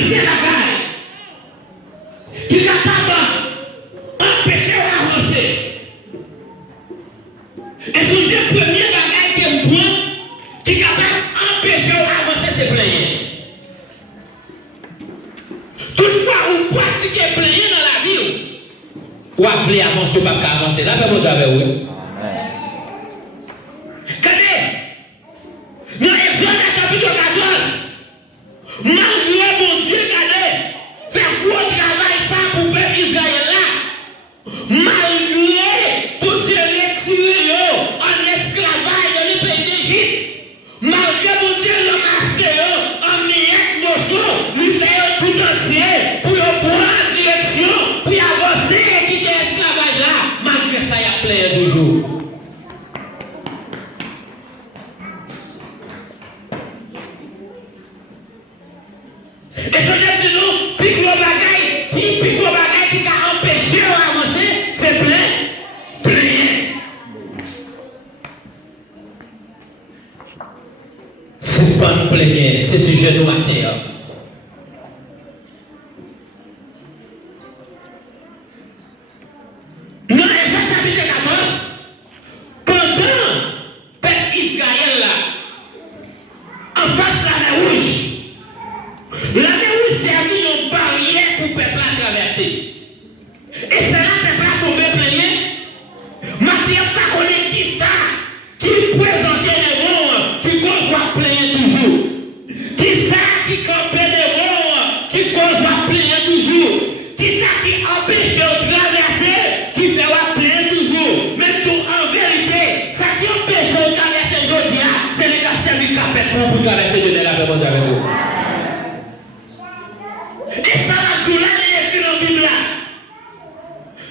briser la bagaille, qui est capable d'empêcher d'avancer. Et c'est le premier bagage qui me prend, qui est capable d'empêcher d'avancer, c'est plaigner. Toutefois, vous pratiquez plaigner dans la vie, ou appelez avancer, pas avancer. Là, c'est bon, j'avais oui. Dans Exode chapitre 14, malgré mon Dieu, faire gros travail ça pour le peuple Israël là, malgré tout Dieu retiré en esclavage dans le pays d'Égypte, malgré mon Dieu ramassé en miettes morceaux, lui fait tout entier pour prendre direction, pour avancer et quitter l'esclavage là, malgré ça, il y a plein toujours. Et ce que je dis nous, pique le bagaille qui a empêché d'avancer, c'est plein. C'est pas nous plaigner, c'est ce sujet de matin. Dans Exode chapitre 14, pendant le peuple Israël là, en face de la mer rouge, la mer rouge servit de barrière pour le peuple à traverser. Et c'est là que le peuple a tombé plaigné. Matthieu pas connaît qui ça, qui présentait des mots, qui cause à plaigner toujours. Qui ça qui campait des mots, qui cause à plaigner toujours. Qui ça qui empêche de traverser, qui fait à plaigner toujours. Mais tout en vérité, ça qui empêche de traverser aujourd'hui, c'est les gars servi capet pour vous traverser de la réponse avec vous. Et ça va tout là, il est écrit dans la Bible là.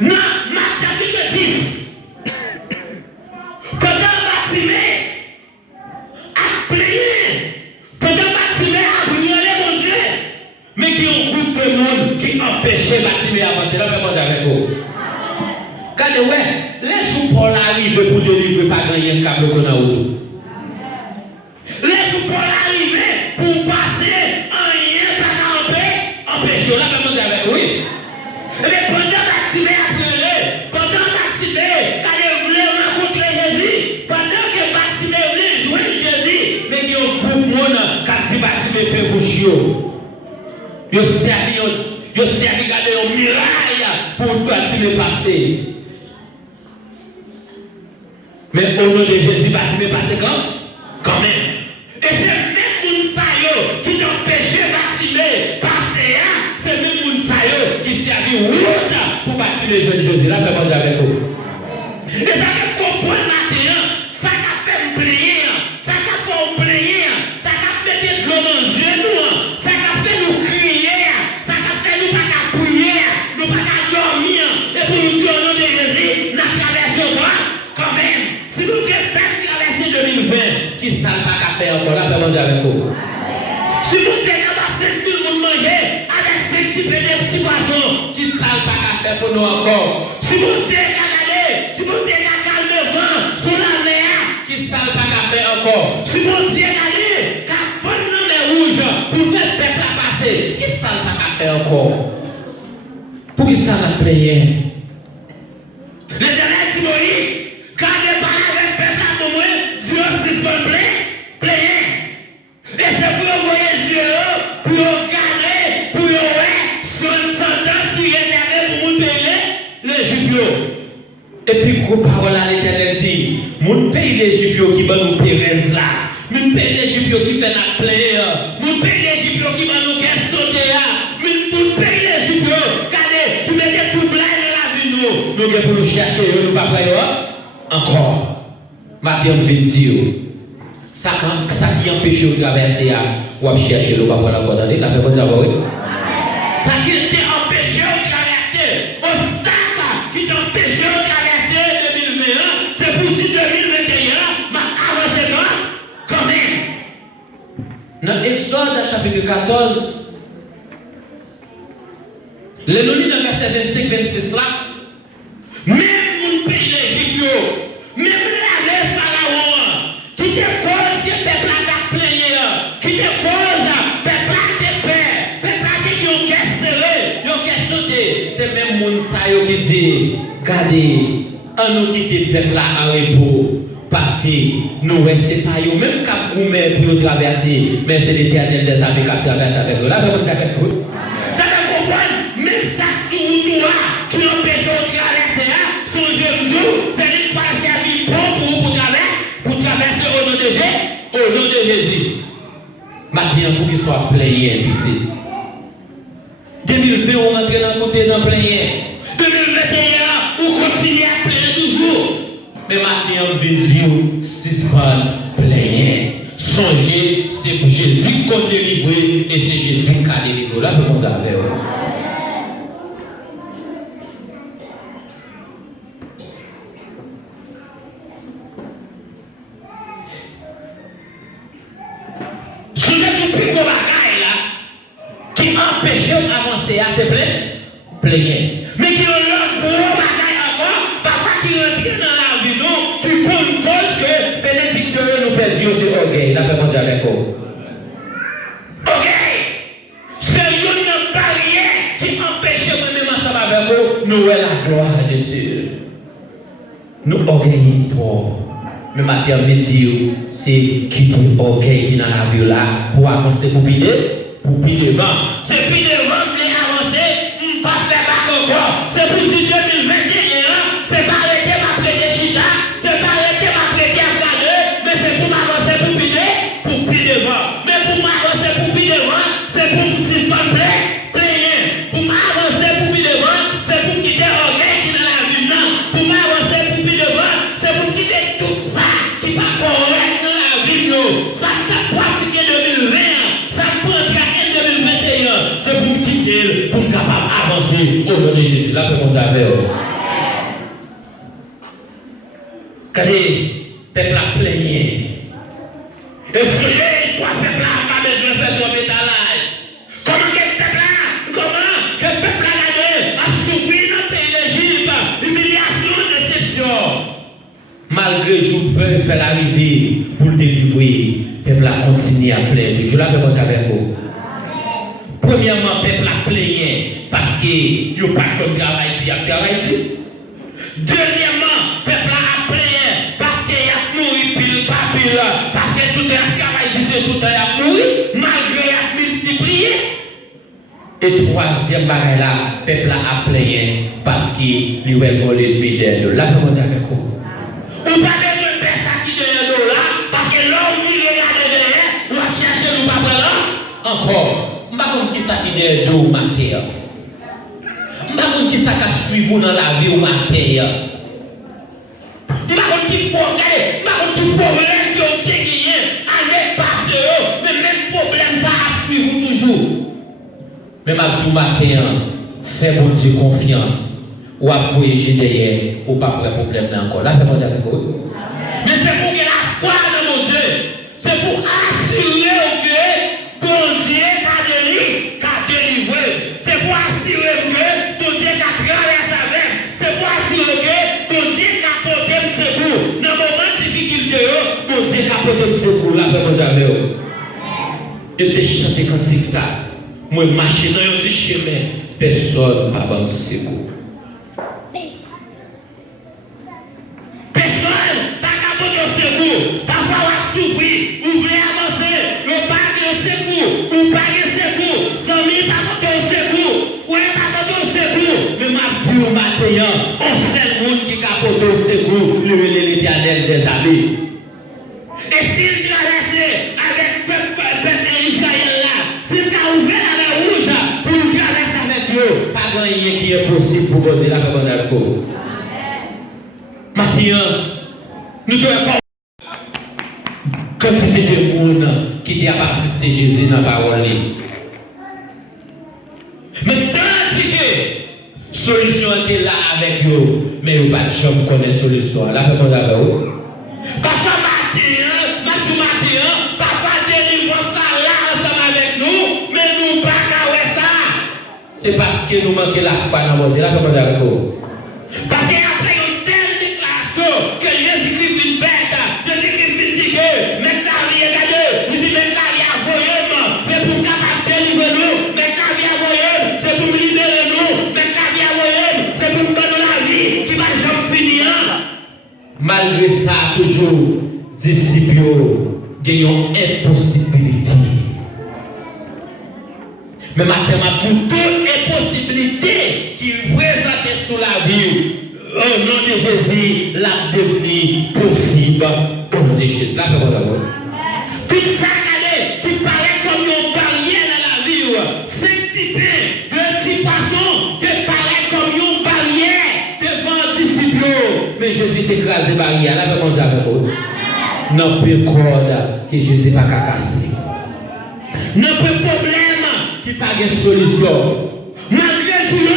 Dans Marc chapitre 10. Pendant Bartimée a prié, pendant Bartimée a brûlé mon Dieu, mais qui ont groupe de monde qui empêchait Bartimée d'avancer. Là, je vais avec vous. Regardez, ouais, les jours pour l'arrivée pour délivrer pas gagner un câble qu'on a autour. Les jours pour l'arrivée pour passer en rien pas camper, empêcher. Là, je vais avec vous. Mais pendant Bartimée a brûlé, pendant Bartimée, quand il voulait rencontrer Jésus, pendant que Bartimée voulait joindre Jésus, mais qui ont beaucoup de monde qui a dit Bartimée fait bouche. Ils servi garder un miraille pour Bartimée passer. Mais au nom de Jésus, Bartimée passer quand même. Et c'est même Mounsayo qui empêchait Bartimée passer, c'est même Mounsayo qui servit route pour Bartimée jeune Jésus. Là, vraiment avec vous. Et ça fait comprendre maintenant, ça qu'a fait me plaigner, ça qu'a fait me plaigner, ça qu'a fait de l'eau dans les yeux, nous, ça qu'a fait nous crier, ça qu'a fait nous pas qu'à prier, nous pas qu'à dormir, et pour nous dire au nom de Jésus, nous traversons quand même. Si nous Dieu fait traverser 2020, qui ça n'a pas qu'à faire encore, là, vraiment avec vous. Si nous Dieu n'a pas tout le monde manger avec 5 petits poissons, qui ça n'a pas qu'à faire pour nous encore. Si nous Dieu si mon Dieu a calmé le vent sur la mer, qui ça n'a pas qu'à faire encore. Si mon Dieu a dit qu'à fondre dans les rouges pour faire le peuple passer, qui ça n'a pas qu'à faire encore. Pour qui ça n'a prière. L'Éternel dit Moïse, quand il parle avec le peuple à moi, Dieu suspend plaît. Et c'est pour envoyer Dieu, pour regarder, pour voir son tendance qui est réservée pour nous payer l'Égypte. Et puis, pour parole à l'Éternel dit, mon pays l'Égypte qui va nous payer là, mon pays l'Égypte qui fait la plaie, mon pays l'Égypte qui va nous faire sauter là, mon pays l'Égypte, regardez, tu mettais tout blanc dans la vie nous devons pour nous chercher, nous ne pas prêter encore. Ma bien veut dire, ça qui empêche de traverser, ou à chercher, nous ne pas prendre encore. Attendez, la fait comme ça, oui. Ça qui était empêché de traverser, obstacle qui t'empêche de traverser 2021, c'est pour dire 2021, mais avancez quand même. Dans Exode chapitre 14, le nous lit dans verset 25-26 là, même mon pays l'Égypte, même la Pharaon, qui te cause que le peuple a plaigné, qui te cause, peuple a de paix, peuple a yo qui dit, regardez, on nous quitte le peuple là en repos. Parce que nous restons pas eux, même quand nous pour traverser, mais c'est l'Éternel des armées qui a traversé avec nous. Là, vous avez avec nous. Ça veut comprendre, même ça sur nous qui empêche de traverser, son Jésus, c'est lui qui va servir pour traverser au nom de Jésus. Au nom de Jésus. Maintenant, pour qu'il soit plein, ici. 2020, on rentre dans le côté dans plein. 2021, on continue à plaindre toujours. Mais maintenant, on veut dire, suspend plein. Songez, c'est pour Jésus qu'on délivre et c'est Jésus qui a délivré. Là, je vous avec vous. Songez tout plus gros bagaille là, qui empêche d'avancer, c'est plein. Mais qui ont l'autre gros bagaille encore, parfois qui rentre dans la vie, non, qui compte cause que bénédiction nous fait Dieu, c'est orgueil. Là, je vais avec vous. Orgueil! C'est une barrière qui empêche moi-même ensemble avec vous, nous la gloire de Dieu. Nous orgueillons trop. Mais maintenant, je dire, c'est quitter l'orgueil qui est dans la vie là pour avancer pour pied devant. C'est pied devant, mais avancer, pas faire bac encore. C'est pour dire 2021, c'est pas arrêter ma prêter chita, c'est pas arrêter ma prêter à regarder, mais c'est pour m'avancer pour pied devant. Mais pour m'avancer pour pied devant, c'est pour me suspendre plein. Pour m'avancer pour pied devant, c'est pour quitter l'orgueil qui est dans la vie là. Pour m'avancer pour pied devant, c'est pour quitter tout ça qui n'est pas correct dans la vie là. Ça t'a pratiqué 2020, ça prend 2021, c'est pour me quitter, pour me capable d'avancer au nom de Jésus. Là, pour mon avec vous. Regardez, peuple a plaigné. Et ce soit peuple a pas besoin de faire de métalage. Comment que peuple a gagné, a souffert dans le pays d'Égypte, humiliation, déception. Malgré le jour peuple arrivé pour le délivrer, peuple a continué à plaindre. Je l'avais montré avec vous. Premièrement, peuple a plaigné parce qu'il n'y a pas de travail ici, il y a travail ici. Deuxièmement, peuple a plaigné parce qu'il y a mouru pile par pile, parce que tout est travail ici, tout est à mourir, malgré il a multiplié. Et troisième barrière là, peuple a plaigné parce qu'il lui a volé le bidon. Là, je commence avec vous. Ou pas besoin de faire ça qui est là, parce que là où il est là derrière, on va chercher nous pas là. Encore. Je ne sais pas qui ça qui est de matin. Je ne sais pas qui ça qui suit vous dans la vie au matin. Je ne sais pas qui problème qui ont gagné avec passé, mais même problème ça a suivi vous toujours. Mais ma dit matin, fais bon Dieu confiance. Ou à voyager derrière, ou pas pour un problème encore. Là, c'est mon Dieu avec vous. Mais c'est pour que la foi dans mon Dieu, c'est pour assurer que bon Dieu qu'a délivré. C'est pour assurer que bon Dieu qu'a traversé avec. C'est pour assurer que bon Dieu qu'a porté le secours. Dans le moment de difficulté, bon Dieu qu'a porté le secours. Là, c'est mon Dieu avec vous. Et te chanter quand c'est ça. Moi, marcher dans un petit chemin, personne n'a pas de secours. Parfois, on a souffert, on voulait avancer, on pas de secours, on pas de secours, sans mille pas de secours, on n'est pas de secours. Mais ma vie au matin, on sait le monde qui capote au secours, l'Éternel des amis. Et s'il traversait avec le peuple Israël là, s'il a ouvert la mer rouge pour nous traverser avec eux, pas grand rien qui est possible pour vous dire la commande de vous. Maintenant, nous devons quantité de monde qui a assisté Jésus dans la parole. Mais tant que solution était là avec eux, mais vous pas de chambre connaît solution. Là, c'est comme ça avec vous. Parfois, matin, parfois, délivrance là ensemble avec nous, mais nous pas qu'à ça. C'est parce que nous manquons la foi dans votre vie. Là, c'est comme ça avec vous. Parce qu'après une telle déclaration que Jésus-Christ vient faire, Jésus-Christ vient dire, mais la vie est à Dieu, il dit, mais la vie a voyé, mais pour capable délivrer nous, mais la vie a voyé, c'est pour me libérer nous, mais la vie a voyé, c'est pour me malgré ça, toujours, disciples ont une impossibilité. Mais maintenant, toute impossibilité qui est présentée sous la vie, au nom de Jésus, la devenu possible au nom de Jésus. Là, c'est bon. Tout ça qui paraît comme une barrière dans la vie, 5 petits pains, 2 petits poissons, qui paraît comme une barrière devant un disciple. Mais Jésus t'écrase la barrière. Là, c'est bon, avec vous. Non plus corde que Jésus n'a pas cassé. Non plus problème qui n'a pas de solution. Malgré jour,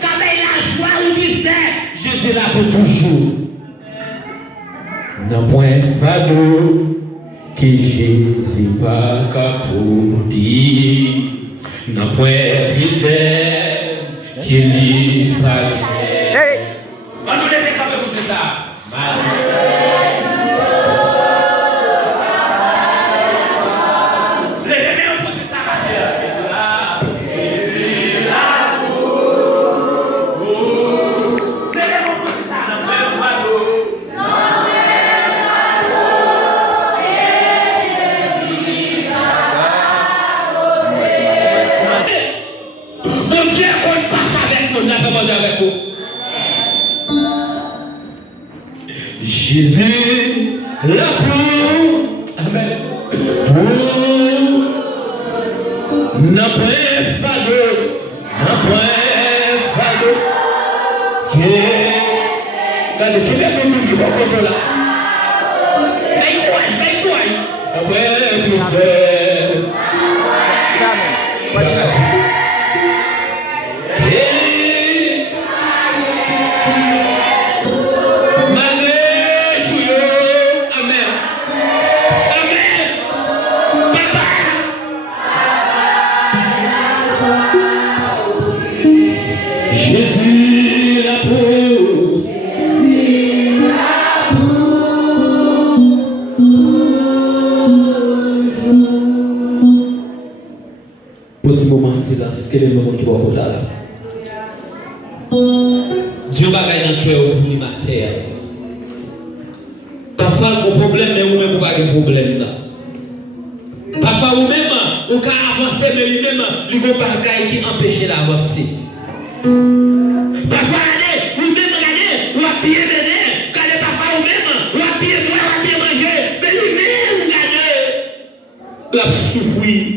quand il a joie ou mystère, Jésus est là pour toujours. Non point fado que Jésus pas capable dire. Non point mystère qui lui pas. On nous laisse camper pour tout ça. Jésus, la pour, amen, pour, n'a pas de, qui est le monde qui va contre là. Quel est le moment qui va au là? Dieu va gagner dans le cœur pour ma terre. Parfois, mon problème, mais vous-même, vous n'avez pas de problème. Parfois, vous-même, vous pouvez avancer, mais lui-même, il ne peut pas qui empêcher d'avancer. Parfois, vous-même, regardez, vous avez bien venir. Regardez, parfois, vous-même, vous avez bien boire, vous avez bien manger. Mais lui-même, regardez, il a souffert.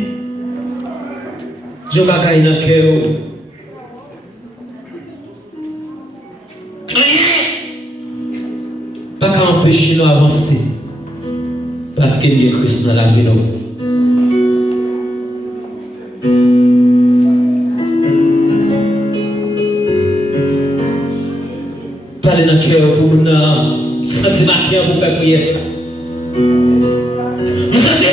Dieu va gagner dans le cœur. Pas qu'à empêcher nous d'avancer. Parce qu'il y a Christ dans la vie. Parlez dans le cœur pour nous sentir matin pour faire prier ça. Vous sentez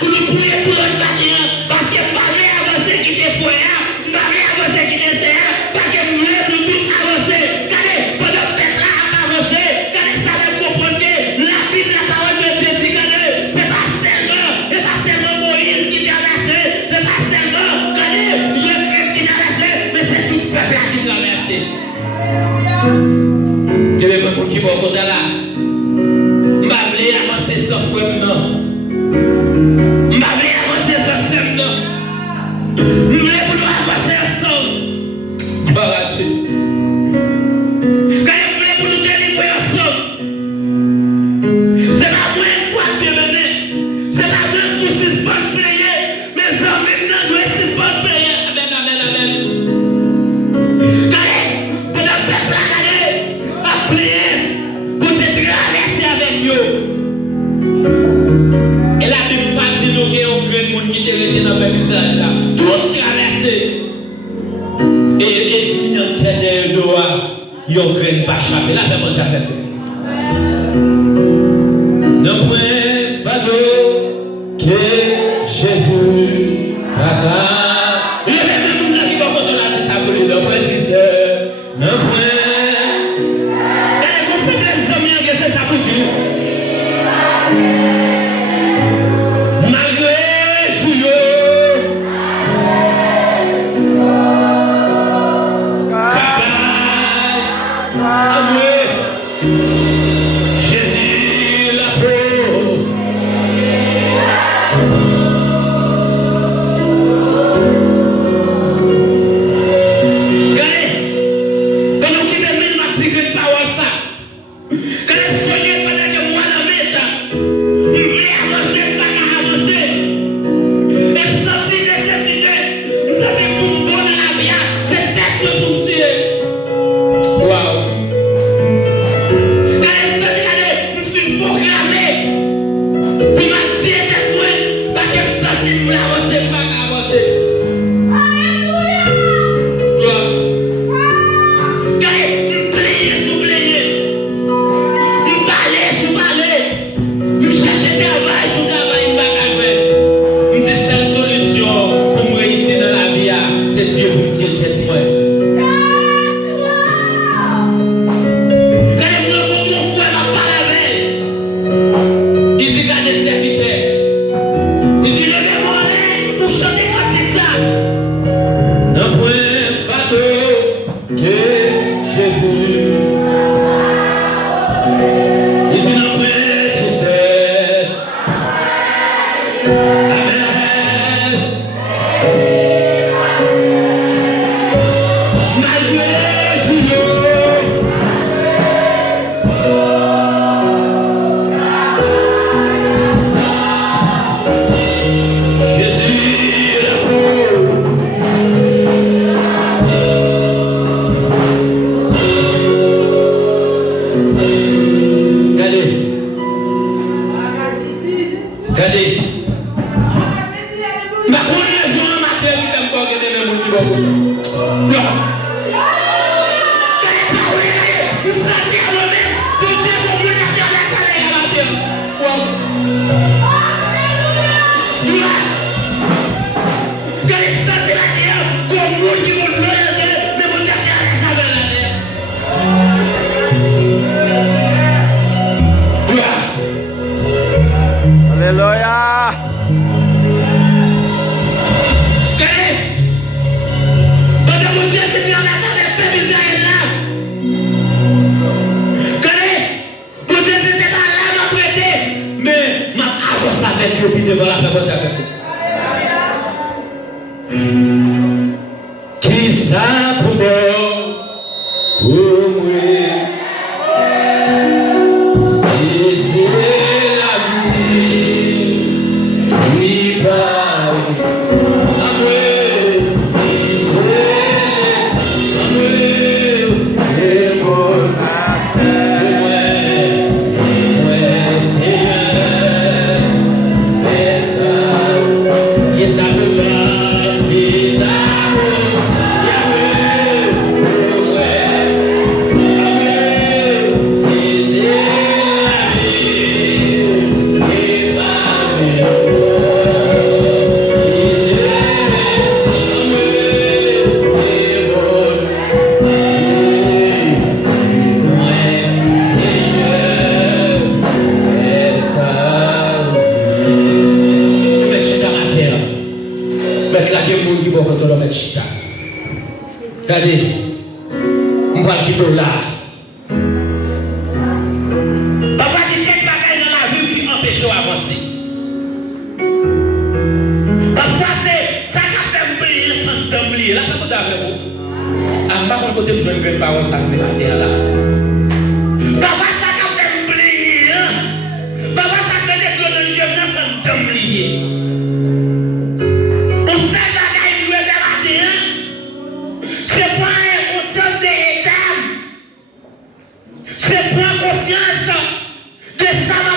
pour nous prier pour notre matin. Parce que parler avancer qui te foyer, parler avancer qui te sert, parce que nous devons tout avancer. Regardez, pendant que peuple a avancé, regardez ça même comprendre que la Bible, la parole de Dieu dit, regardez, c'est pas seulement Moïse qui traversé, c'est pas seulement, regardez, le peuple qui traversé, mais c'est tout le peuple qui traversé. Je vais me qui va au côté là. Je vais avancer sans fouet, non. Je vais avancer sans fouet, non. Je vais avancer ensemble. Baraté. Quand vous voulez pour nous délivrer ensemble, c'est pas moi qui dois te mener. C'est pas moi qui dois suspendre payer. Mais ça, maintenant, nous doit suspendre payer. Amen, amen, amen. Regardez, pendant que le peuple a prié pour te traverser avec nous. Et la Bible pas dit nous qu'il y a un grand monde qui te reste dans le visage là. Tout traversé. Et il y a un tête de doigt, il y a un grand bachapé. Là, c'est mon chapé. Non, point, pas d'eau, que Jésus va là. Il y a même un monde qui va contre la tête à brûler. Non, point, tristesse. Non, point. Et mon problème, c'est que c'est ça pour vous. gagner même monde qui va pour nous. Non. Alléluia. Qui ça pour moi? Regardez, on va quitter là. Papa dit quelque chose dans la vie qui empêche d'avancer. Parfois, c'est ça qui fait oublier sans t'oublier. Là, ça vous avez vous. À ma côté, je ne vais pas voir ça qui va là. Papa, ça qui fait oublier. Papa, ça qui fait des chronologies sans t'oublier. On sait c'est pas inconscience des états. C'est pas confiance de ça.